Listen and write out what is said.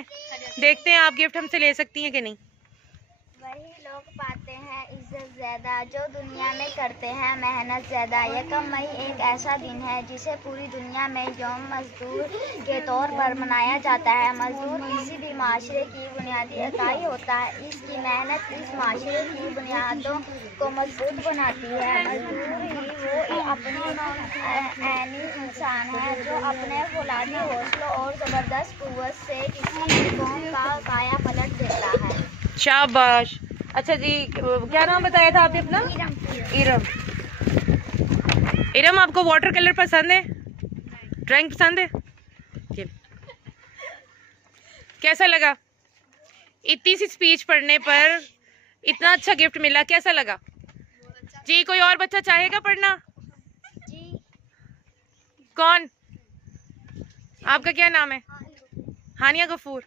देखते हैं आप गिफ्ट हमसे ले सकती हैं कि नहीं। वही लोग पाते हैं इज्जत ज़्यादा जो दुनिया में करते हैं मेहनत ज़्यादा। 1 मई एक ऐसा दिन है जिसे पूरी दुनिया में यौम मजदूर के तौर पर मनाया जाता है। मजदूर किसी भी माशरे की बुनियादी इकाई होता है। इसकी मेहनत इस माशरे की बुनियादों को मजबूत बनाती है। मजदूर ही वो अपनी ऐनी इंसान है जो अपने फौलादी हौसलों और ज़बरदस्त कुव्वत से किसी भी कौम का काया पलट देता है। शाबाश। अच्छा जी, क्या नाम बताया था आपने अपना? इरम। इरम, आपको वाटर कलर पसंद है? ड्राइंग पसंद है? कैसा लगा? इतनी सी स्पीच पढ़ने पर इतना अच्छा गिफ्ट मिला, कैसा लगा जी? कोई और बच्चा चाहेगा पढ़ना? जी। कौन? आपका क्या नाम है? हानिया गफूर।